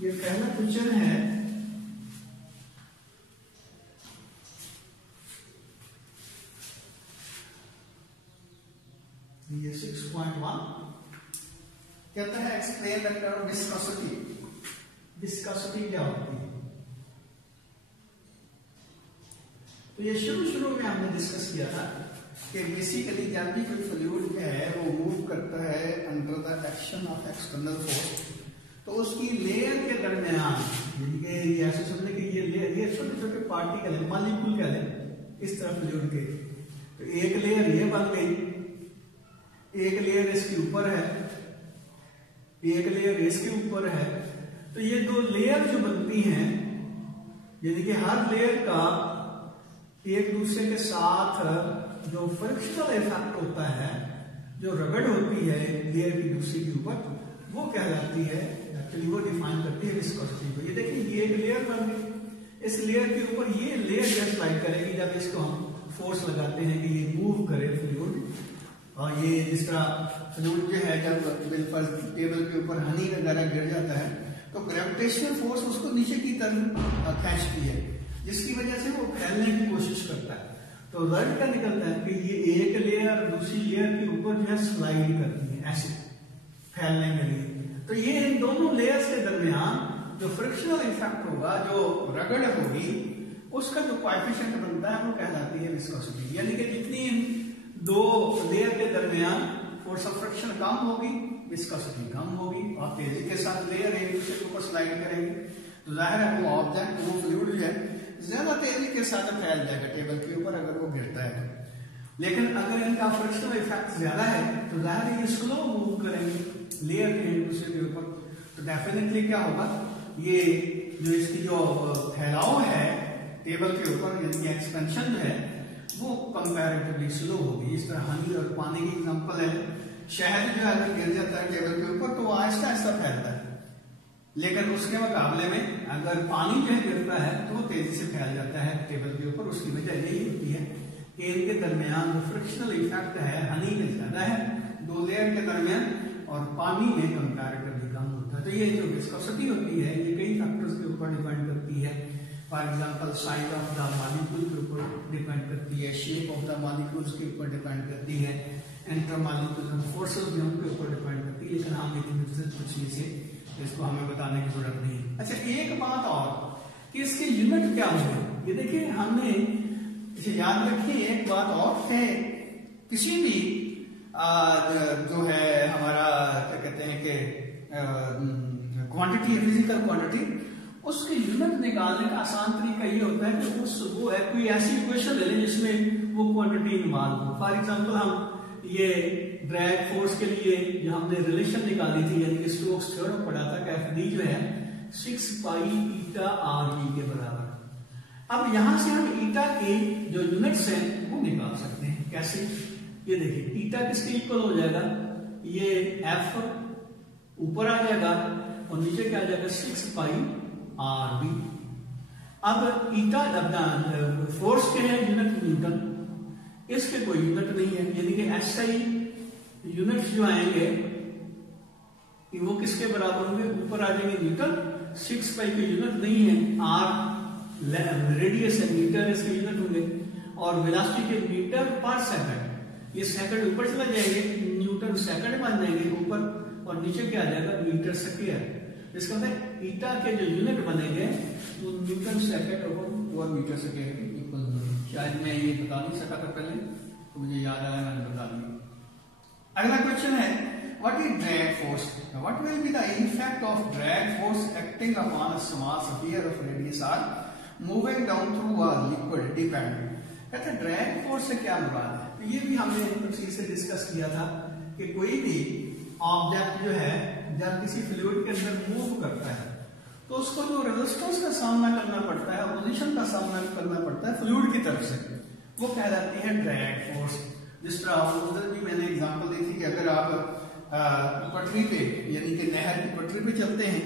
ये पहला क्वेश्चन है ये 6.1 कहता है explain the term viscosity. Viscosity क्या होती है? तो ये शुरू में हमने डिस्कस किया था कि बेसिकली जब भी कोई फ्लूइड है वो मूव करता है under the action of external force, तो उसकी लेयर के दरमियान ऐसे समझे कि ये लेयर, ये छोटे छोटे पार्टिकल है, मॉलिक्यूल क्या है इस तरह फ्लूइड के, तो एक लेयर ये बन गई, एक लेयर इसके ऊपर है, एक लेयर इसके ऊपर है। तो ये दो लेयर जो बनती हैं, यानी कि हर लेयर का एक दूसरे के साथ जो फ्रिक्शनल इफेक्ट होता है, जो रगड़ होती है लेयर की दूसरे के ऊपर, वो कहलाती है, एक्चुअली वो डिफाइन करती है विस्कोसिटी को। ये देखिए ये एक लेयर बन गई, इस लेयर के ऊपर ये लेयर जस्ट लाइक करेगी जब इसको हम फोर्स लगाते हैं कि ये मूव करे फ्लूइड। और ये जिस तरह फ्लूइड जो है जब टेबल के ऊपर हनी वगैरह गिर जाता है तो ग्रेविटेशनल फोर्स उसको नीचे की तरफ खींचती है, जिसकी वजह से वो फैलने की कोशिश करता है। तो रिजल्ट क्या निकलता है कि ये एक लेयर दूसरी लेयर के ऊपर जो है स्लाइड करती है ऐसे फैलने के लिए। तो ये इन दोनों लेयर्स के दरमियान जो फ्रिक्शनल इफेक्ट होगा, जो रगड़ होगी, उसका जो कोएफिशिएंट बनता है वो कहलाती है विस्कोसिटी। यानी कि जितनी दो लेयर के दरमियान फोर्स ऑफ फ्रिक्शन कम होगी, विस्कोसिटी कम होगी, और तेजी के साथ लेयर एक दूसरे के ऊपर स्लाइड करेंगे तो जाहिर है वो ऑब्जेक्ट, वो फ्लूइड जो है ज्यादा तेजी के साथ फैल जाएगा टेबल के ऊपर अगर वो गिरता है। लेकिन अगर इनका फ्रिक्शनल इफेक्ट ज्यादा है तो जाहिर है ये स्लो मूव करेंगे लेयर के एक दूसरे के ऊपर, तो डेफिनेटली क्या होगा, ये जो इसकी जो फैलाव है टेबल के ऊपर, यानी एक्सपेंशन जो है वो कंपैरेटिवली स्लो होगी। इस तरह हनी और पानी की एग्जांपल है, शहद जो है अगर गिर जाता है टेबल के ऊपर तो वो आहिस्ता आहिस्ता फैलता है, लेकिन उसके मुकाबले में अगर पानी जो है गिरता है तो वो तेजी से फैल जाता है टेबल के ऊपर। उसकी वजह यही होती है कि इनके दरमियान जो फ्रिक्शनल इफेक्ट है हनी में ज्यादा है दो लेयर के दरमियान, और पानी में कंपैरेटिवली कम होता है। तो ये जो विस्कोसिटी होती है ये कई फैक्टर्स के ऊपर डिपेंड करती है। For example size of the molecule के ऊपर डिपेंड करती है, शेप ऑफ द मॉलिक्यूल्स के ऊपर डिपेंड करती है, इंटरमॉलिक्यूलर फोर्सेस भी उनके ऊपर डिपेंड करती है। लेकिन हम इतनी कुछ चीजें इसको हमें बताने की जरूरत नहीं है। अच्छा, एक बात और कि इसकी यूनिट क्या होगी, ये देखिए हमने इसे याद रखिए। एक बात और है, किसी भी जो है हमारा क्या कहते हैं कि क्वांटिटी, फिजिकल क्वांटिटी, उसकी यूनिट निकालने का आसान तरीका ये होता है कि वो है कोई ऐसी इक्वेशन ले लें जिसमें वो क्वांटिटी इन्वॉल्व हो। फॉर एग्जांपल हम ये ड्रैग फोर्स के लिए जो हमने रिलेशन निकाली थी, यानी कि स्टोक्स थ्योरम पढ़ा था कि एफडी जो है 6 पाई ईटा आरबी के बराबर। अब यहां से हम ईटा की जो यूनिट्स हैं वो निकाल सकते हैं। कैसे? ये देखिए ईटा किसके इक्वल हो जाएगा, ये एफ ऊपर आ जाएगा और नीचे क्या आ जाएगा 6 पाई आरबी। अब ईटा फोर्स के है यूनिट न्यूटन, इसके कोई यूनिट नहीं है, यानी कि एसआई यूनिट्स जो आएंगे वो किसके बराबर होंगे, ऊपर आ जाएंगे न्यूटन। 6 पाई की यूनिट नहीं है, आर रेडियस है, मीटर इसके यूनिट होंगे, और वेलोसिटी के मीटर पर सेकंड, ये सेकंड ऊपर चला जाएंगे, न्यूटन सेकंड बन जाएंगे ऊपर, और नीचे क्या आ जाएगा मीटर स्क्वायर। इसका मतलब ईटा के जो यूनिट बनेंगे वो न्यूटन सेकंड और मीटर स्क्वायर के इक्वल होंगे। शायद मैं ये बता नहीं सका था पहले, तो मुझे याद आया, मैंने बता दिया। अगला क्वेश्चन है, what is drag force? What will be the effect of drag force acting upon a small sphere of radius R moving down through a liquid dependent. कहते हैं ड्रैग फोर्स से क्या मुराद है? तो ये भी हमने कुछ चीज से डिस्कस किया था कि कोई भी ऑब्जेक्ट जो है जब किसी फ्लूइड के अंदर मूव करता है तो उसको जो रेजिस्टेंस का सामना करना पड़ता है, अपोजिशन का सामना करना पड़ता है फ्लूइड की तरफ से, वो कहलाती है ड्रैग फोर्स। जिस तरह उधर भी मैंने एग्जांपल दी थी कि अगर आप पटरी पे, यानी कि नहर की पटरी पे चलते हैं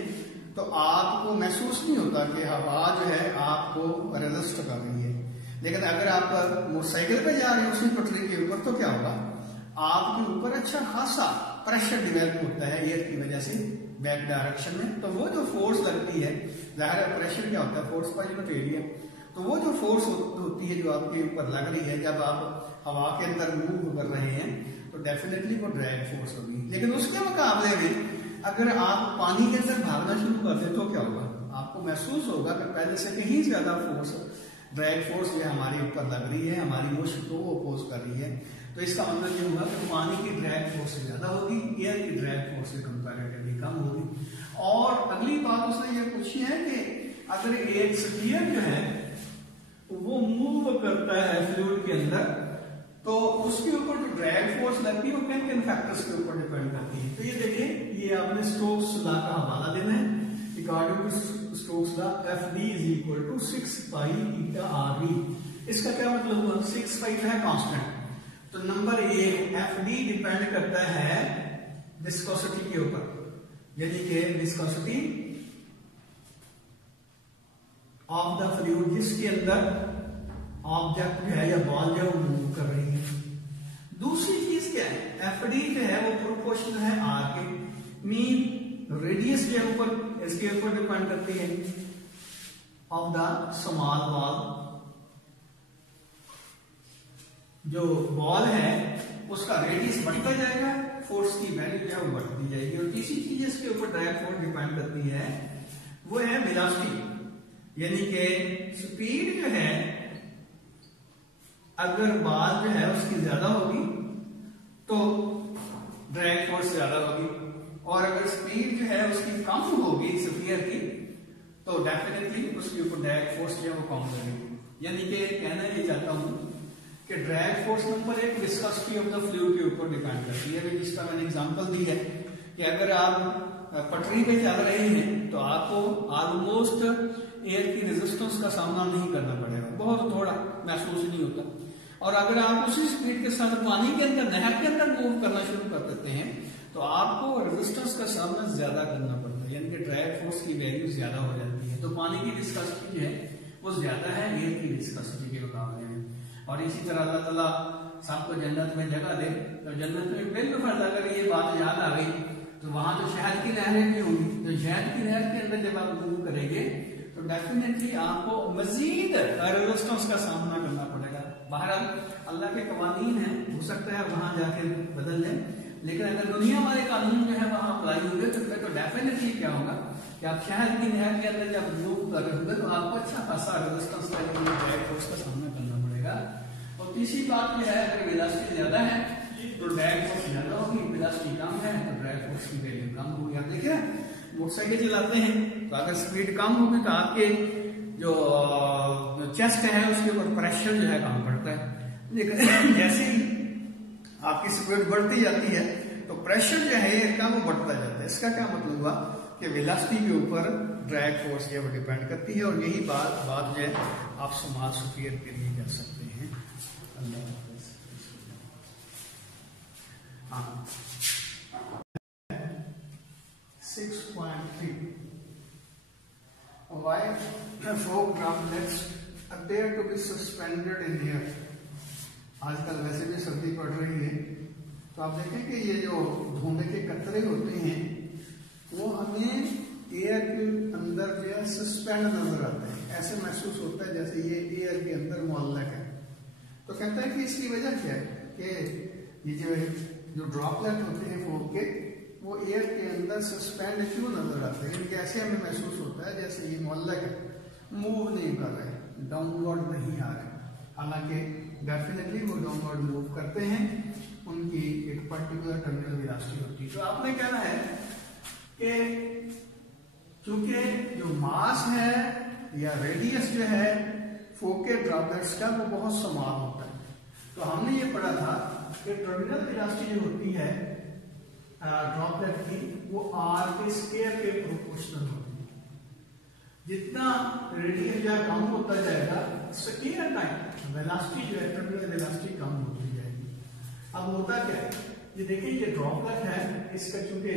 तो आपको महसूस नहीं होता कि हवा जो है आपको रेजिस्ट कर रही है, लेकिन अगर आप मोटरसाइकिल पे जा रहे हैं उसी पटरी के ऊपर तो क्या होगा, आपके ऊपर अच्छा खासा प्रेशर डेवलप होता है एयर की वजह से, बैक डायरेक्शन में, तो वो जो फोर्स लगती है, जाहिर है प्रेशर क्या होता है, फोर्स बाय यूनिट एरिया, तो वो जो फोर्स होती है जो आपके ऊपर लग रही है जब आप हवा के अंदर मूव कर रहे हैं, तो डेफिनेटली वो ड्रैग फोर्स होगी। लेकिन उसके मुकाबले में अगर आप पानी के अंदर भागना शुरू कर दें तो क्या होगा, आपको महसूस होगा कि पहले से कहीं ज्यादा फोर्स, ड्रैग फोर्स जो हमारे ऊपर लग रही है, हमारी मोशन को अपोज कर रही है। तो इसका मतलब ये होगा कि पानी की ड्रैग फोर्स ज्यादा होगी, एयर की ड्रैग फोर्स से कंपैरेटिवली कम होगी। और अगली बात उसने ये पूछी है कि अगर एक स्फीयर जो है वो मूव करता है फ्लूइड के अंदर, तो उसके ऊपर जो ड्रैग फोर्स लगती है वो किन किन फैक्टर्स के ऊपर डिपेंड करती है। तो ये देखिए, ये आपने स्टोक्स लॉ का हवाला देना है। According to Stokes law FD = 6 pi eta RV। इसका क्या मतलब हुआ, 6 पाई है कांस्टेंट, तो नंबर 1 FD डिपेंड करता है विस्कोसिटी के ऊपर, यानी कि विस्कोसिटी ऑफ द फ्लूइड जिसके अंदर ऑब्जेक्ट जो है या बॉल जो है वो मूव कर रही है। दूसरी चीज क्या है, FD जो है वो प्रोपोर्शनल है R के, मीन रेडियस जो है ऊपर इसके ऊपर डिपेंड करती है ऑफ द स्मॉल बॉल। जो बॉल है उसका रेडियस बढ़ता जाएगा, फोर्स की वैल्यू जो है वो बढ़ती जाएगी। और तीसरी चीज इसके ऊपर ड्रैग फोर्स डिपेंड करती है वो है वेलोसिटी, यानी कि स्पीड जो है अगर बॉल जो है उसकी ज्यादा होगी तो ड्रैग फोर्स ज्यादा होगी, और अगर स्पीड जो है उसकी कम होगी स्फीयर की, तो डेफिनेटली उसके ऊपर ड्रैग फोर्स जो है वो कम लगेगी। यानी कि कहना ये चाहता हूं कि drag force number 1 viscosity of the fluid के ऊपर डिपेंड करती है। जिसका मैंने एग्जांपल दी है कि अगर आप पटरी पे चल रहे हैं तो आपको ऑलमोस्ट एयर की रेजिस्टेंस का सामना नहीं करना पड़ेगा, बहुत थोड़ा महसूस नहीं होता। और अगर आप उसी स्पीड के साथ पानी के अंदर, नहर के अंदर मूव करना शुरू कर देते हैं तो आपको रेजिस्टेंस का सामना ज्यादा करना पड़ता है, यानी कि ड्रैग फोर्स की वैल्यू ज्यादा हो जाती है। तो पानी की विस्कोसिटी जो है वो ज्यादा है एयर की विस्कोसिटी के मुकाबले में। और इसी तरह अल्लाह ताला सबको जन्नत में जगह दे, तो जन्नत में बिल्कुल अगर ये बात याद आ गई तो वहां तो शहद की नहरें भी होंगी, तो शहद की नहर के अंदर जब आप मूव करेंगे तो डेफिनेटली आपको मजीद रेजिस्टेंस का सामना करना पड़ेगा। बहरहाल अल्लाह के कवानीन है, हो सकता है वहां जाके बदल जाए, लेकिन अगर दुनिया वाले कानून जो है वहां अप्लाई होंगे तो डेफिनेटली क्या होगा कि आप शहद की नहर के अंदर जब मूव कर रहे होंगे तो आपको अच्छा खासा रेजिस्टेंस का ड्रैग फोर्स का सामना करना पड़ेगा। और तीसरी बात यह है, अगर वेलोसिटी ज्यादा है तो ड्रैग फोर्स ज्यादा होगी, वेलोसिटी कम है तो ड्रैग फोर्स की वैल्यू कम होगी। आप देखिए मोटरसाइकिल चलाते हैं तो अगर स्पीड कम होगी तो आपके जो चेस्ट है उसके ऊपर प्रेशर जो है कम पड़ता है, लेकिन जैसे ही आपकी स्पीड बढ़ती जाती है तो प्रेशर जो है एयर का वो बढ़ता जाता है। इसका क्या मतलब हुआ कि वेलोसिटी के ऊपर ड्रैग फोर्स जो है वो डिपेंड करती है। और यही बात जो है आप स्मॉल स्फीयर के लिए कह सकते हैं। अल्लाह हाफ़िज़। हाँ 6.3 Why fog droplets appear to be suspended in air। आजकल वैसे भी सर्दी पड़ रही है तो आप देखें कि ये जो धुएं के कतरे होते हैं वो हमें एयर के अंदर जो है सस्पेंड नजर आते हैं, ऐसे महसूस होता है जैसे ये एयर के अंदर मुअल्लक है। तो कहता है कि इसकी वजह क्या है कि ये जो ड्रॉपलेट होते हैं फोग के वो एयर के अंदर सस्पेंड क्यों नजर आते हैं, कैसे हमें महसूस होता है जैसे ये मुअल्लक है, मूव नहीं कर रहे, डाउनवर्ड नहीं आ रहे, हालांकि डेफिनेटली वो डाउनवर्ड मूव करते हैं, उनकी एक पर्टिकुलर टर्मिनल वेलोसिटी होती है। तो आपने कहना है कि चूंकि जो मास है या रेडियस जो है फोग के ड्रॉपलेट्स का वो बहुत समान होता है, तो हमने ये पढ़ा था कि टर्मिनल वेलोसिटी जो होती है ड्रॉपलेट की वो r के स्क्वायर के प्रोपोर्शनल होती है। जितना रेडियस या कम होता जाएगा स्क्वायर टाइम वेलोसिटी जो है टर्मिनल वेलोसिटी कम होती जाएगी। अब होता क्या है, ये देखिए ये ड्रॉपलेट है, इसका चूंकि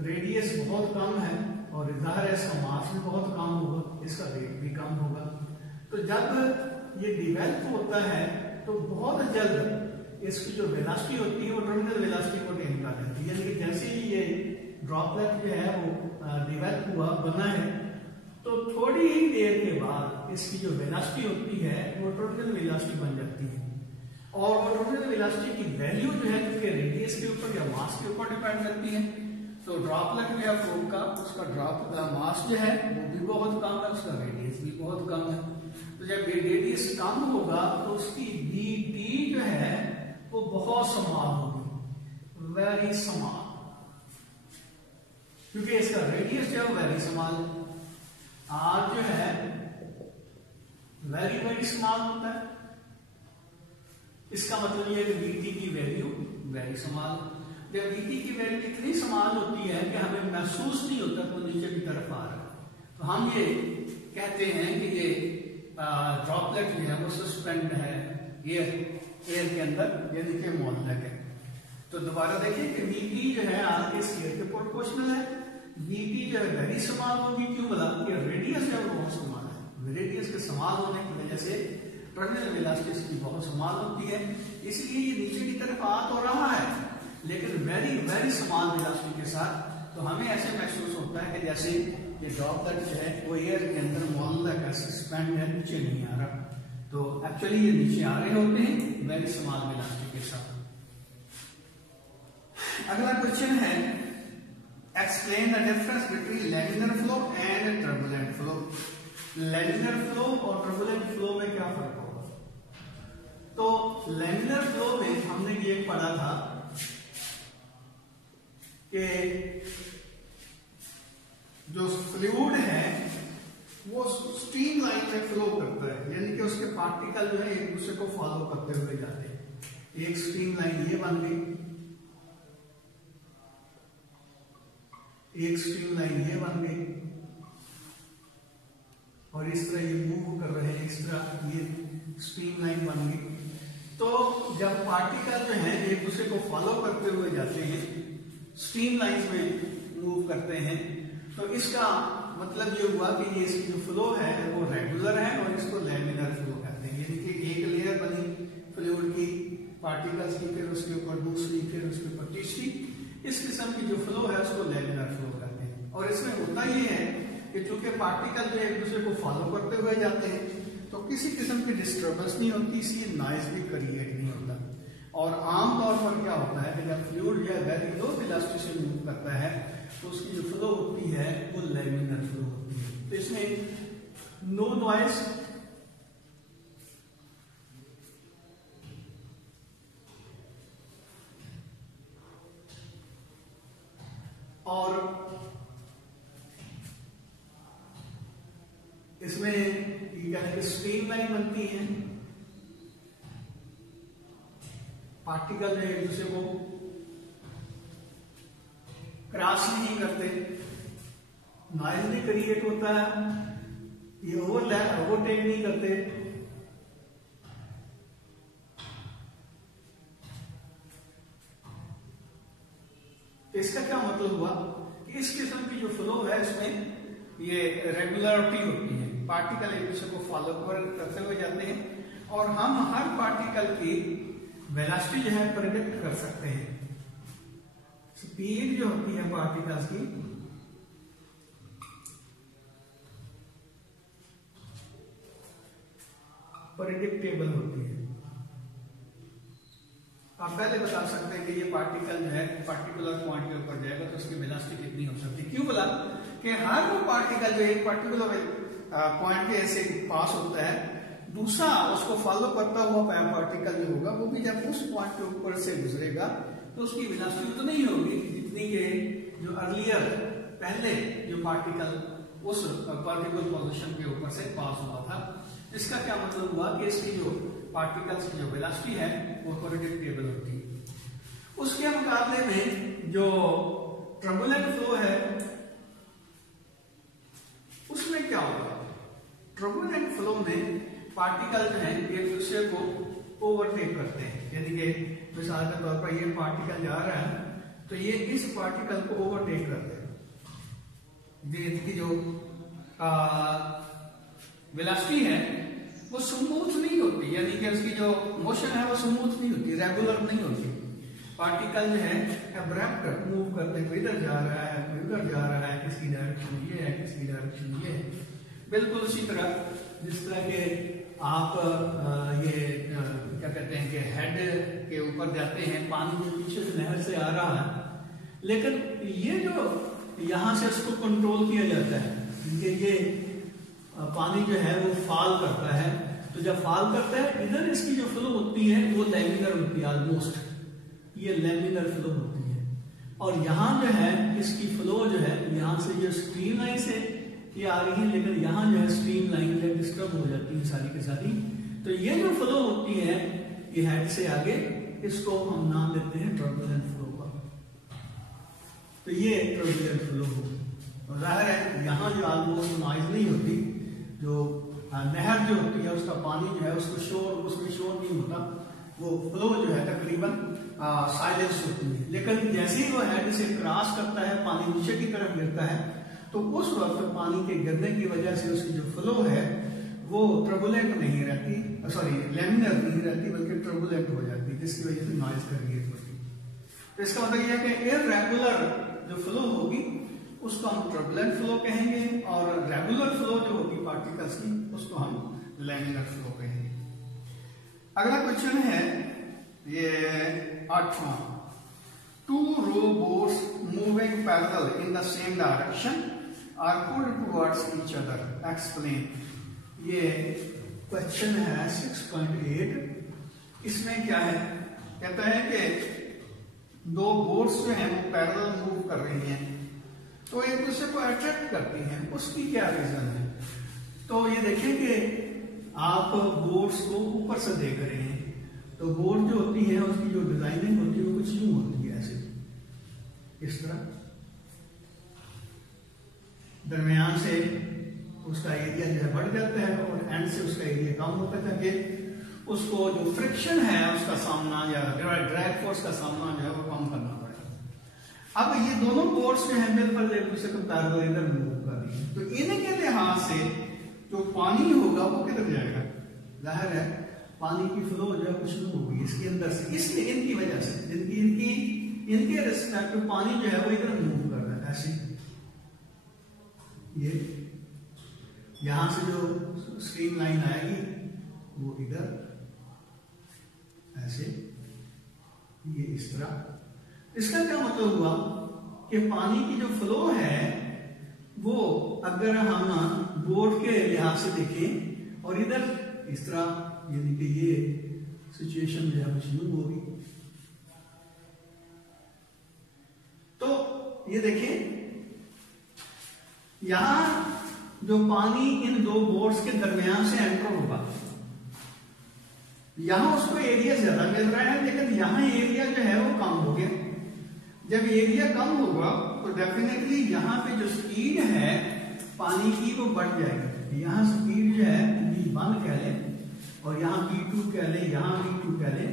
रेडियस बहुत कम है और जाहिर है इसका मास भी बहुत कम होगा, इसका वेट भी कम होगा। तो जब ये डिवेल्प होता है तो बहुत जल्द इसकी जो वेलोसिटी होती है वो टर्मिनल वेलोसिटी को अटेन कर लेती है, यानी कि जैसे ही ये ड्रॉपलेट जो है वो डेवलप हुआ, बना है, तो थोड़ी ही देर के बाद इसकी जो वेलोसिटी होती है वो टर्मिनल वेलोसिटी बन जाती है। और वो टर्मिनल वेलोसिटी की वैल्यू जो है क्योंकि रेडियस के ऊपर या मास के ऊपर डिपेंड करती है। तो ड्रॉपलेट जो है फोम का, उसका ड्रॉप मास जो है वो भी बहुत कम है, उसका रेडियस भी बहुत कम है। तो जब रेडियस कम होगा तो उसकी dt जो है वो बहुत समान होगी, वेरी समान, क्योंकि इसका रेडियस जो है वेरी स्मॉल, आर जो है वेरी वेरी स्मॉल होता है। इसका मतलब यह है कि dt की वैल्यू वेरी स्मॉल। जब dt की वैल्यू इतनी स्मॉल होती है कि हमें महसूस नहीं होता तो नीचे की तरफ आ रहा है, तो हम ये कहते हैं कि ये ड्रॉपलेट जो है वो सस्पेंड है एयर के अंदर, ये नीचे मौजूद है। तो दोबारा देखिए कि dt जो है आर के स्क्वायर के प्रोपोर्शनल है। dt जो है वेरी स्मॉल होगी, क्यों बोला कि रेडियस जो है वो बहुत स्मॉल है। रेडियस के स्मॉल होने की वजह से टर्मिनल वेलोसिटी इसकी बहुत स्मॉल होती है, इसलिए ये नीचे की तरफ आ तो रहा है लेकिन वेरी वेरी स्मॉल वेलोसिटी के साथ। तो हमें ऐसे महसूस होता है कि जैसे ये ड्रॉपलेट जो है वो एयर के अंदर मौजूद है, सस्पेंड है, नीचे नहीं आ रहा। तो एक्चुअली ये नीचे आ रहे होते हैं वेरी स्मॉल वेलोसिटी के साथ। अगला क्वेश्चन है explain the difference between laminar flow and turbulent flow. Laminar flow और टर्बुलेंट फ्लो में क्या फर्क होगा? तो लैमिनर फ्लो में हमने ये पढ़ा था कि जो फ्लूइड है वो स्ट्रीम लाइन में फ्लो करता है, यानी कि उसके पार्टिकल जो है एक दूसरे को फॉलो करते हुए जाते हैं। एक स्ट्रीम लाइन ये बन गई, एक स्ट्रीम लाइन ये बन गई, और इस तरह ये मूव कर रहे हैं, इस तरह ये स्ट्रीम लाइन बन गई। तो जब पार्टिकल जो है एक दूसरे को फॉलो करते हुए जाते हैं, स्ट्रीम लाइंस में मूव करते हैं, तो इसका मतलब ये हुआ कि ये इसकी जो फ्लो है वो रेगुलर है और इसको लैमिनर फ्लो कहते हैं। यानी कि एक लेयर बनी फ्लूइड की पार्टिकल्स की, फिर उसके ऊपर दूसरी, फिर उसके ऊपर तीसरी, इस किस्म की जो फ्लो है उसको लैमिनर फ्लो कहते हैं। और इसमें होता ये है कि चूंकि पार्टिकल जो एक दूसरे को फॉलो करते हुए जाते हैं तो किसी किस्म की डिस्टर्बेंस नहीं होती, इसलिए नॉइज भी क्रिएट नहीं होता। और आमतौर पर क्या होता है कि जब फ्लूइड जो है वेरी लो वेलोसिटी से मूव करता है तो उसकी जो फ्लो होती है वो लैमिनर फ्लो होती है। तो इसमें नो नॉइज, और इसमें ये कहते हैं स्ट्रीम लाइन बनती है, पार्टिकल जो एक दूसरे को क्रॉस नहीं करते, नॉइज नहीं क्रिएट होता है, ये ओवरटेक नहीं करते। इसका क्या मतलब हुआ कि इस किस्म की जो फ्लो है इसमें ये रेगुलरिटी होती है, पार्टिकल एक दूसरे को फॉलो करते हुए जाते हैं, और हम हर पार्टिकल की वेलोसिटी जो है प्रेडिक्ट कर सकते हैं। स्पीड जो होती है पार्टिकल्स की प्रेडिक्टेबल होती है। आप पहले बता सकते हैं कि ये पार्टिकल जो है पर्टिकुलर पॉइंट के ऊपर जाएगा तो उसकी वेलोसिटी कितनी हो सकती है। क्यों बोला कि हर वो पार्टिकल जो एक पर्टिकुलर पॉइंट के ऐसे पास होता है, दूसरा उसको फॉलो करता हुआ पार्टिकल जो होगा वो भी जब उस पॉइंट के ऊपर से गुजरेगा तो उसकी वेलोसिटी तो नहीं होगी जितनी के जो अर्लियर पहले जो पार्टिकल उस पर्टिकुलर पोजीशन के ऊपर से पास हुआ था। इसका क्या मतलब हुआ कि इसकी जो पार्टिकल्स की जो वेलोसिटी है वो प्रेडिक्टेबल होती है। उसके मुकाबले में जो टर्बुलेंट फ्लो है उसमें क्या होगा? टर्बुलेंट फ्लो में पार्टिकल जो है एक दूसरे को ओवरटेक करते हैं, यानी कि मिसाल के तौर पर ये पार्टिकल जा रहा है तो ये इस पार्टिकल को ओवरटेक करते हैं। इसकी जो वेलोसिटी है वो स्मूथ नहीं होती, यानी कि उसकी जो मोशन है वो स्मूथ नहीं होती, रेगुलर नहीं होती। पार्टिकल जो है एब्रप्ट मूव करते हुए इधर जा रहा है, कोई उधर जा रहा है, किसकी डायरेक्शन ये है, किसकी डायरेक्शन ये है। बिल्कुल उसी तरह जिस तरह के आप ये क्या कहते हैं कि हेड के ऊपर जाते हैं, पानी जो पीछे से नहर से आ रहा है, लेकिन ये जो यहाँ से उसको कंट्रोल किया जाता है कि ये पानी जो है वो फॉल करता है, तो जब फॉल करता है इधर इसकी जो फ्लो होती है वो लैमिनर होती है, ऑलमोस्ट ये लैमिनर फ्लो होती है। और यहाँ जो है इसकी फ्लो जो है यहाँ से जो स्ट्रीम लाइन से ये आ रही है, लेकिन यहाँ जो है स्ट्रीम लाइन जो डिस्टर्ब हो जाती है सारी की सारी। तो ये जो फ्लो होती है ये हेड से आगे, इसको हम नाम देते हैं टर्बुलेंट फ्लो का। तो ये टर्बुलेंट फ्लो होगी। जाहिर है यहाँ जो ऑलमोस्ट नॉइज नहीं होती, जो नहर जो होती है उसका पानी जो है उसमें शोर नहीं होता, वो फ्लो जो है तकरीबन साइलेंस होती है। लेकिन जैसे ही वो हेड से क्रॉस करता है, पानी नीचे की तरफ गिरता है, तो उस वक्त पानी के गिरने की वजह से उसकी जो फ्लो है वो टर्बुलेंट नहीं रहती, सॉरी लैमिनर नहीं रहती, बल्कि टर्बुलेंट हो जाती है, जिसकी वजह से नॉइज क्रिएट होती है। तो इसका मतलब यह है कि इररेगुलर जो फ्लो होगी उसको हम टर्बुलेंट फ्लो कहेंगे, और रेगुलर फ्लो जो होगी पार्टिकल्स की उसको हम लैमिनर फ्लो कहेंगे। अगला क्वेश्चन है ये 8वां, 2 row boats moving parallel in the same direction are pulled towards each other, explain। ये क्वेश्चन है 6.8। इसमें क्या है, कहता है कि 2 बोट्स जो हैं वो पैरेलल मूव कर रही हैं, तो एक दूसरे को अट्रैक्ट करती हैं, उसकी क्या रीजन है। तो ये देखिए कि आप बोट्स को ऊपर से देख रहे हैं, तो बोट जो होती है उसकी जो डिजाइनिंग होती है वो कुछ यूं होती है, ऐसे इस तरह, दरमियान से उसका एरिया जो है बढ़ जाता है और एंड से उसका एरिया कम होता है, ताकि उसको जो फ्रिक्शन है उसका सामना या ड्रैग फोर्स का सामना जो है वो कम करना पड़ेगा। अब ये दोनों बोट्स जो है बिल्कुल एक दूसरे को पैरेलल इधर मूव कर रही है, तो इनके लिहाज से जो पानी होगा वो किधर जाएगा, जाहिर है पानी की फ्लो जो है कुछ नहीं होगी इसके अंदर से, इसलिए इनकी वजह से इनके रिस्पेक्ट में पानी जो है वो इधर मूव कर रहा है, ऐसे ये यहां से जो स्ट्रीम लाइन आएगी वो इधर ऐसे, ये इस तरह। इसका क्या मतलब हुआ कि पानी की जो फ्लो है वो अगर हम बोट के लिहाज से देखें और इधर इस तरह, यानी कि ये सिचुएशन जो है कुछ यूं होगी, तो ये देखें यहां जो पानी इन 2 बोट्स के दरमियान से एंटर होगा, यहां उसको एरिया ज्यादा मिल रहा है, लेकिन यहां एरिया जो है वो कम हो गया। जब एरिया कम होगा तो डेफिनेटली यहां पे जो स्पीड है पानी की वो बढ़ जाएगी। यहां स्पीड जो है v1 कह लें और यहां v2 कह लें, यहां v2 कह लें,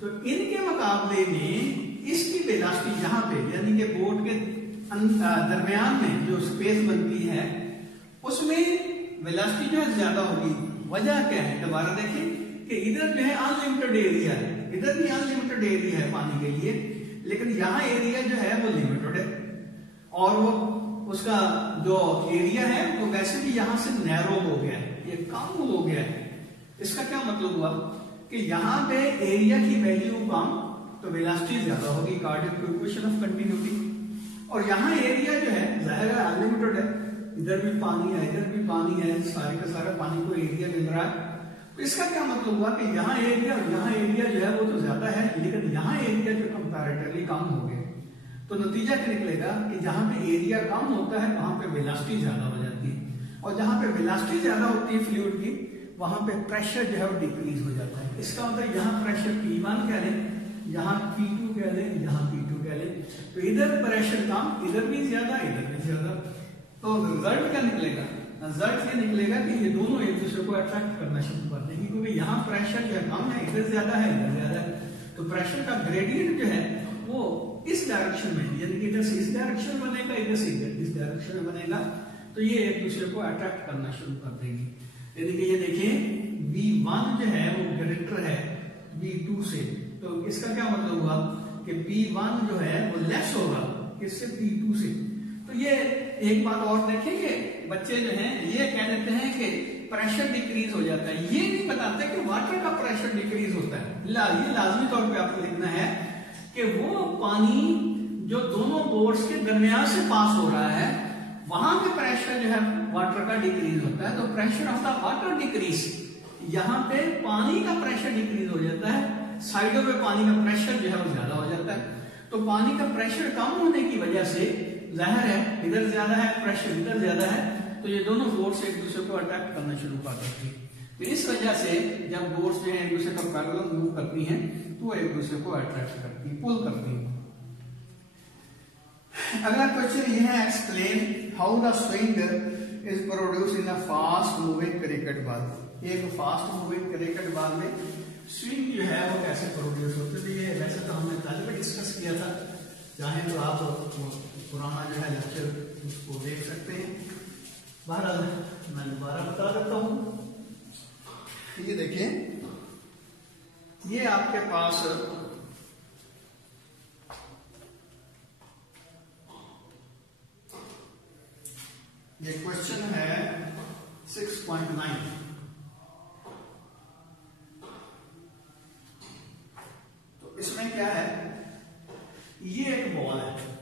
तो इनके मुकाबले में इसकी वेलोसिटी यहां पे यानी कि बोट के दरमियान में जो स्पेस बनती है उसमें वेलोसिटी जो है ज्यादा होगी। वजह क्या है, दोबारा देखें कि इधर जो है अनलिमिटेड एरिया है, इधर भी अनलिमिटेड एरिया है पानी के लिए, लेकिन यहाँ एरिया जो है वो लिमिटेड है, और वो उसका जो एरिया है वो वैसे भी यहाँ से नैरो हो गया है, ये कम हो गया है। इसका क्या मतलब हुआ कि यहाँ पे एरिया की वैल्यू कम तो वेलोसिटी ज्यादा होगी, according to equation of continuity. और यहाँ एरिया जो है जाहिर है अनलिमिटेड है, इधर भी पानी है, इधर भी पानी है, सारे का सारा पानी को एरिया मिल रहा है। तो इसका क्या मतलब हुआ कि यहाँ एरिया और यहाँ एरिया जो है वो तो ज्यादा है, लेकिन यहाँ एरिया जो कंपैरेटिवली कम हो गया। तो नतीजा क्या निकलेगा कि जहाँ पे एरिया कम होता है वहां पे वेलोसिटी ज्यादा हो जाती है, और जहाँ पे वेलोसिटी ज्यादा होती है फ्लूइड की वहां पे प्रेशर जो है वो डिक्रीज हो जाता है। इसका मतलब यहाँ प्रेशर P1 कह लें, यहाँ P2 कह लें, यहाँ P2 कह लें, तो इधर प्रेशर कम, इधर भी ज्यादा, इधर भी ज्यादा। तो रिजल्ट क्या निकलेगा, रिजल्ट ये निकलेगा कि ये दोनों एक दूसरे को अट्रैक्ट करना शुरू कर देंगे, क्योंकि यहाँ प्रेशर जो है कम है, इधर ज्यादा है, इधर ज्यादा है, तो प्रेशर का ग्रेडियंट जो है वो इस डायरेक्शन में, यानी कि इधर से इस डायरेक्शन में बनेगा, इधर से इस डायरेक्शन में बनेगा, तो ये एक दूसरे को अट्रैक्ट करना शुरू कर देंगे। यानी कि ये देखिए V1 जो है वो ग्रेटर है V2 से, तो इसका क्या मतलब हुआ कि P1 जो है वो लेस होगा किससे, P2 से। तो ये एक बात और देखेंगे, बच्चे जो हैं ये कह देते हैं कि प्रेशर डिक्रीज हो जाता है, ये नहीं बताते कि वाटर का प्रेशर डिक्रीज होता है। ये लाजमी तौर पे आपको लिखना है कि वो पानी जो दोनों बोर्ड्स के दरमियान से पास हो रहा है वहां पे प्रेशर जो है वाटर का डिक्रीज होता है। तो pressure of the water decrease, यहाँ पे पानी का प्रेशर डिक्रीज हो जाता है, साइडों पे पानी का प्रेशर जो है वो ज्यादा हो जाता है। तो पानी का प्रेशर कम होने की वजह से जाहिर है इधर ज्यादा है, प्रेशर इधर ज्यादा है, तो ये दोनों फोर्स एक दूसरे को अट्रैक्ट करना शुरू कर देती है। तो इस वजह से जब फोर्स जो है एक दूसरे को पैरेलल मूव करती हैं तो वो एक दूसरे को अट्रैक्ट करती है, पुल करती है। अगला क्वेश्चन ये है, explain how the swing is produce in a fast moving cricket ball. एक फास्ट मूविंग क्रिकेट बॉल में स्विंग जो है वो कैसे प्रोड्यूस होती है। ये वैसे तो हमने पहले भी डिस्कस किया था, चाहे तो आप पुराना जो है लेक्चर उसको देख सकते हैं। बहरहाल मैं दोबारा बता देता हूं। ये देखिए, ये आपके पास ये क्वेश्चन है 6.9। तो इसमें क्या है, ये एक बॉल है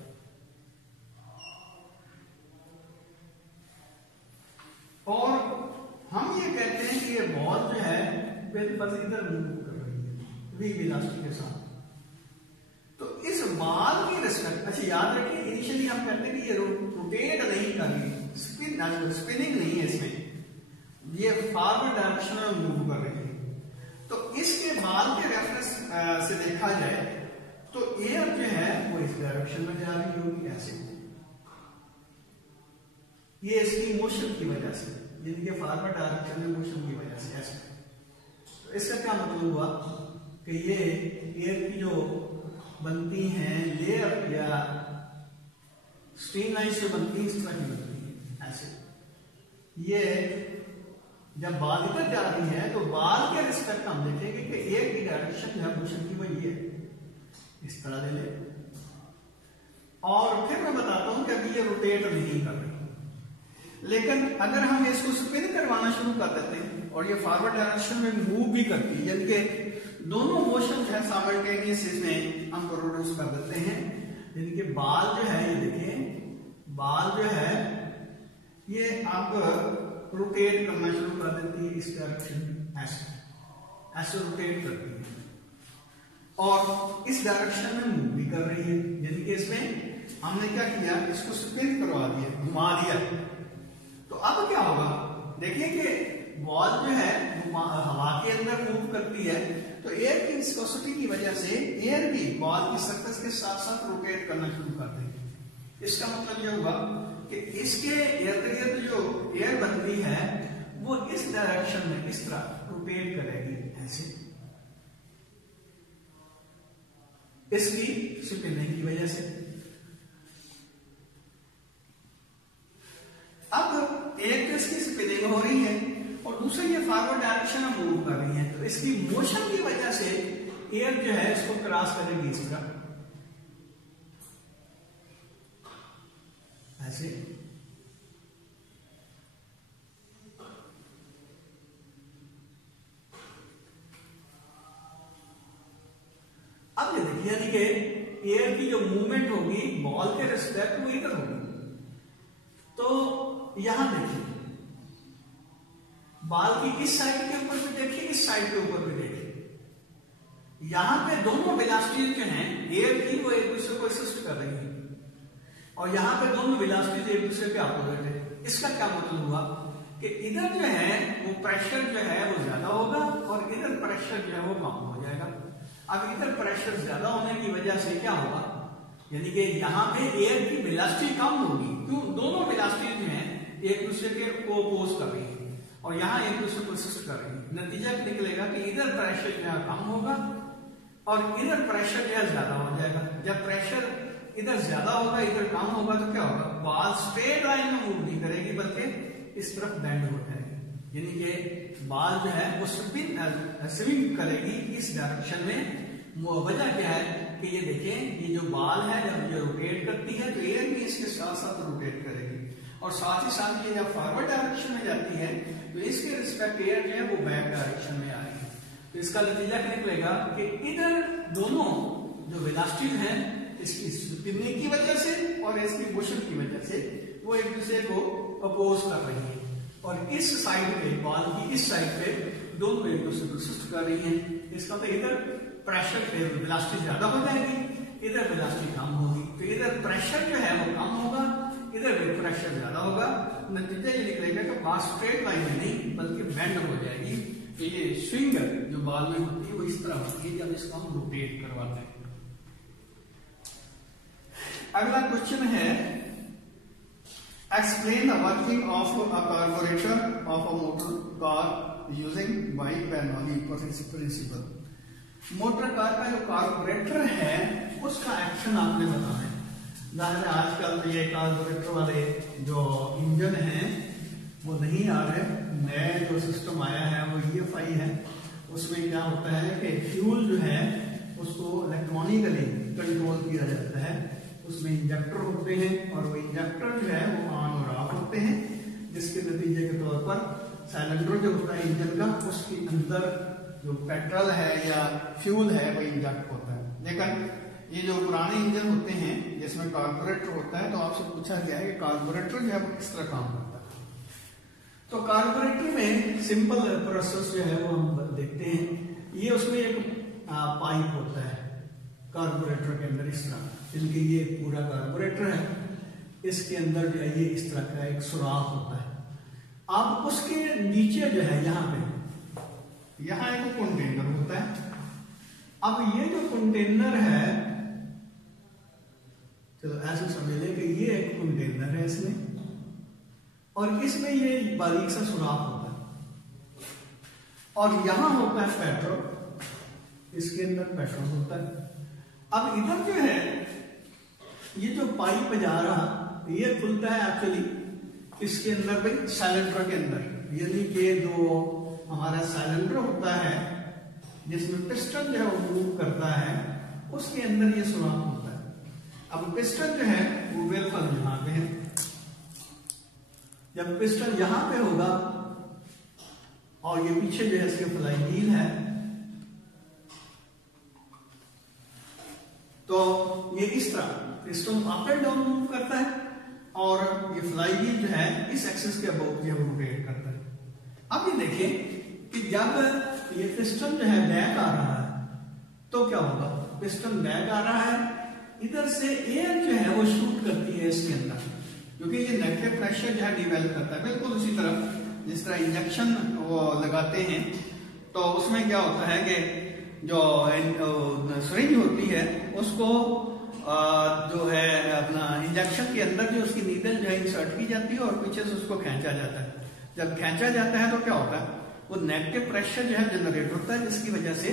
और हम ये कहते हैं कि ये बॉल जो है बस इधर मूव कर रही है वी वेलोसिटी के साथ। तो इस बॉल की रिस्पेक्ट, अच्छा याद रखिए इनिशियली हम कहते हैं कि ये रोटेट नहीं कर रही, स्पिनिंग नहीं है इसमें, ये फॉरवर्ड डायरेक्शन में मूव कर रही है। तो इसके बॉल के रेफरेंस से देखा जाए तो एयर जो है वो इस डायरेक्शन में जा रही होगी ऐसे, ये इसकी मोशन की वजह से, यानी कि फॉरवर्ड डायरेक्शन में मोशन की वजह से ऐसे। तो इसका क्या मतलब हुआ कि ये एयर की जो बनती हैं लेयर या स्ट्रीमलाइन से बनती है, इस तरह की बनती है ऐसे। ये जब बाल इधर जा रही है तो बाल के रिस्पेक्ट हम देखेंगे कि एयर की डायरेक्शन जो है मोशन की वही है, इस तरह ले ले। और फिर मैं बताता हूं कि अभी ये रोटेट नहीं कर रही, लेकिन अगर हम इसको स्पिन करवाना शुरू कर देते हैं और ये फॉरवर्ड डायरेक्शन में मूव भी करती है, यानी कि दोनों मोशन है साइमल्टेनियस इसमें हम प्रोड्यूस कर देते हैं। यानी कि बाल जो है, ये देखिए बाल जो है ये अब रोटेट करना शुरू कर देती है इस डायरेक्शन, ऐसे रोटेट करती है और इस डायरेक्शन में मूव भी कर रही है। यानी कि इसमें हमने क्या किया, इसको स्पिन करवा दिया, घुमा दिया। तो अब क्या होगा, देखिए कि बॉल जो है हवा के अंदर मूव करती है, तो एयर की विस्कोसिटी की वजह से एयर भी बॉल की सरफेस के साथ साथ रोटेट करना शुरू कर देगी। इसका मतलब यह होगा कि इसके इर्द गिर्द जो एयर बनती है वो इस डायरेक्शन में इस तरह रोटेट करेगी ऐसे, इसकी स्पिनिंग की वजह से। अब एक तो इसकी स्पिनिंग हो रही है और दूसरी ये फॉरवर्ड डायरेक्शन में मूव कर रही है, तो इसकी मोशन की वजह से एयर जो है इसको क्रॉस करेगी इस तरह ऐसे। अब ये देखिए, यानी कि एयर की जो मूवमेंट होगी बॉल के रिस्पेक्ट वो इधर होगी। तो यहां देखिए बॉल की इस साइड के ऊपर भी देखिए, इस साइड के ऊपर भी देखिए, यहां पे दोनों वेलोसिटीज जो हैं एयर की वो एक दूसरे को असिस्ट कर रही है और यहां पे दोनों वेलोसिटीज एक दूसरे के अपोजिट है। इसका क्या मतलब हुआ कि इधर जो है वो प्रेशर जो है वो ज्यादा होगा और इधर प्रेशर जो है वो कम हो जाएगा। अब इधर प्रेशर ज्यादा होने की वजह से क्या होगा, यानी कि यहाँ पे एयर की वेलोसिटी कम होगी, क्यों, दोनों वेलोसिटी जो है एक दूसरे के को अपोज कर रही है और यहाँ एक दूसरे को असिस्ट कर रही है। नतीजा निकलेगा कि इधर प्रेशर जो है कम होगा और इधर प्रेशर जो है ज्यादा हो जाएगा। जब प्रेशर इधर ज्यादा होगा इधर कम होगा तो क्या होगा, बॉल स्ट्रेट लाइन में मूव नहीं करेगी बल्कि इस तरफ बेंड हो जाएगी, यानी कि बॉल जो है वो स्विंग करेगी इस डायरेक्शन में। वजह क्या है कि ये देखें, ये जो बॉल है जब ये रोटेट करती है तो एयर भी इसके साथ साथ रोटेट करेगी, और साथ ही साथ ये जब फॉरवर्ड डायरेक्शन में जाती है तो इसके रिस्पेक्ट एयर जो है वो बैक डायरेक्शन में आएगी। तो इसका नतीजा क्या निकलेगा कि इधर दोनों जो वेलोसिटीज हैं इसकी स्पिनिंग की वजह से और इसकी मोशन की वजह से वो एक दूसरे को अपोज कर रही है, और इस साइड पे बॉल की इस साइड पे दोनों एक दूसरे को रेसिस्ट कर रही हैं। इसका मतलब इधर प्रेशर वेलोसिटी ज्यादा हो जाएगी, इधर वेलोसिटी कम होगी, तो इधर प्रेशर जो है वो कम होगा, इधर प्रेशर ज्यादा होगा। नतीजा ये निकलेगा कि बॉल स्ट्रेट लाइन में नहीं बल्कि बेंड हो जाएगी। तो ये स्विंग जो बॉल में होती है वो इस तरह होती है जब इसको हम रोटेट करवाते हैं। अगला क्वेश्चन है, explain the working of a carburettor of a motor car using by Bernoulli principle. Motor car का जो कार्बोरेटर है उसका एक्शन आपने बताना है। जाहिर है आजकल तो ये कार्बोरेटर वाले जो इंजन हैं वो नहीं आ रहे, नया जो सिस्टम आया है वो EFI है। उसमें क्या होता है कि फ्यूल जो है उसको इलेक्ट्रॉनिकली कंट्रोल किया जाता है, उसमें इंजेक्टर होते हैं और वो इंजेक्टर जो है वो ऑन और ऑफ होते हैं, जिसके नतीजे के तौर पर सिलेंडर जो होता है इंजन का उसके अंदर जो पेट्रोल है या फ्यूल है वो इंजेक्ट होता है। लेकिन ये जो पुराने इंजन होते हैं जिसमें कार्बोरेटर होता है, तो आपसे पूछा गया है कि कार्बोरेटर जो है वो किस तरह काम करता है। तो कार्बोरेटर में सिंपल प्रोसेस जो है वो हम देखते हैं। ये उसमें एक पाइप होता है कार्बोरेटर के अंदर इस तरह, जिनके ये पूरा कार्बोरेटर है, इसके अंदर जो है ये इस तरह का एक सुराख होता है। अब उसके नीचे जो है यहाँ एक कंटेनर होता है। अब ये जो कंटेनर है, चलो ऐसे समझ लें कि ये एक कंटेनर है इसमें, और इसमें ये बारीक सा सुराख होता है, और यहां होता है पेट्रोल, इसके अंदर पेट्रोल होता है। अब इधर जो है ये जो पाइप जा रहा ये खुलता है एक्चुअली इसके अंदर भाई सिलेंडर के अंदर, यानी कि जो हमारा सिलेंडर होता है जिसमें पिस्टन जो है वो मूव करता है, उसके अंदर ये सुराख होता है। अब पिस्टन जो है वो बिल्कुल यहां पे है। जब पिस्टन यहां पे होगा और ये पीछे जो है इसके फ्लाई व्हील है, तो ये इस तरह piston up and down move करता है, और ये फ्लाई व्हील जो है इस एक्सिस के अबाउट जो रोटेट करता है। अब ये देखें कि जब ये पिस्टन जो है बैक आ रहा है तो क्या होगा, पिस्टन बैक आ रहा है, इधर से एयर जो है वो शूट करती है इसके अंदर, क्योंकि ये नेगेटिव प्रेशर जो है डिवेलप करता है। बिल्कुल उसी तरह जिस तरह इंजेक्शन वो लगाते हैं तो उसमें क्या होता है कि जो सिरिंज होती है उसको जो है अपना इंजेक्शन के अंदर जो उसकी नीडल जो है इंसर्ट की जाती है और पीछे से उसको खींचा जाता है। जब खींचा जाता है तो क्या होता है, वो नेगेटिव प्रेशर जो है जनरेट होता है, जिसकी वजह से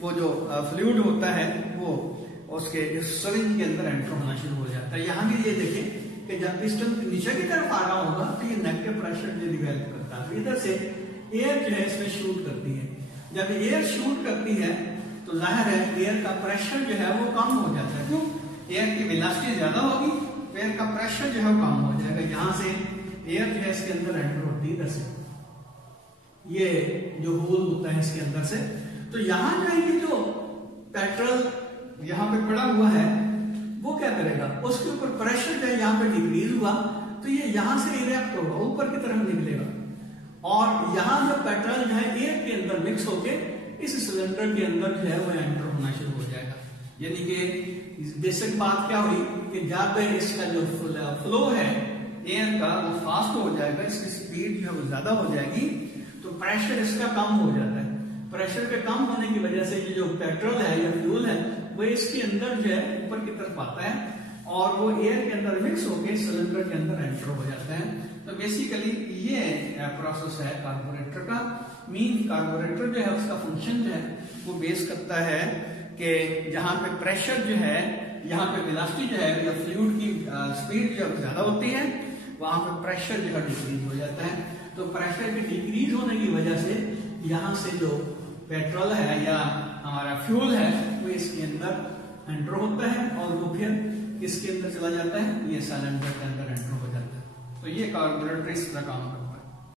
वो जो फ्लूइड होता है वो उसके सिरिंज के अंदर एंटर होना शुरू हो जाता है। यहाँ भी ये देखें कि जब पिस्टन नीचे की तरफ आ रहा होगा तो ये नेगेटिव प्रेशर जो डिवेलप करता है, तो इधर से एयर जो है इसमें शूट करती है। जब एयर शूट करती है तो जाहिर है एयर का प्रेशर जो है वो कम हो जाता है। क्यों, एयर की वेलोसिटी ज्यादा होगी तो एयर का प्रेशर जो है वो कम हो जाएगा। यहाँ से एयर जो है इसके अंदर एंटर होती है इधर से, ये जो होल होता है इसके अंदर से, तो यहाँ जो है ये जो पेट्रोल यहाँ पे पड़ा हुआ है वो क्या करेगा, उसके ऊपर प्रेशर जो है यहाँ पे डिक्रीज हुआ तो ये यहाँ से इरेक्ट होगा, ऊपर की तरफ निकलेगा, और यहाँ जो पेट्रोल जो है एयर के अंदर मिक्स होके इस सिलेंडर के अंदर जो है वो एंटर होना शुरू हो जाएगा। यानी कि बेसिक बात क्या हुई कि जब इसका जो फ्लो है एयर का वो फास्ट हो जाएगा, इसकी स्पीड जो है वो ज्यादा हो जाएगी, तो प्रेशर इसका कम हो जाता है। प्रेशर के कम होने की वजह से ये जो पेट्रोल है या फ्यूल है वो इसके अंदर जो है ऊपर की तरफ आता है और वो एयर के अंदर मिक्स होकर सिलेंडर के अंदर एंटर हो जाता है। तो बेसिकली ये प्रोसेस है कार्बोरेटर का। मीन कार्बोरेटर जो है उसका फंक्शन जो है वो बेस करता है कि जहां पे प्रेशर जो है, यहाँ पे वेलोसिटी जो है या फ्लूइड की स्पीड जब ज्यादा होती है वहां पे प्रेशर जो है डिक्रीज हो जाता है। तो प्रेशर के डिक्रीज होने की वजह से यहाँ से जो पेट्रोल है या हमारा फ्यूल है वो इसके अंदर एंटर होता है और वो फिर किसके अंदर चला जाता है, ये सिलेंडर के अंदर एंटर हो जाता है। तो ये कार्बोरेटर इस तरह काम करता है।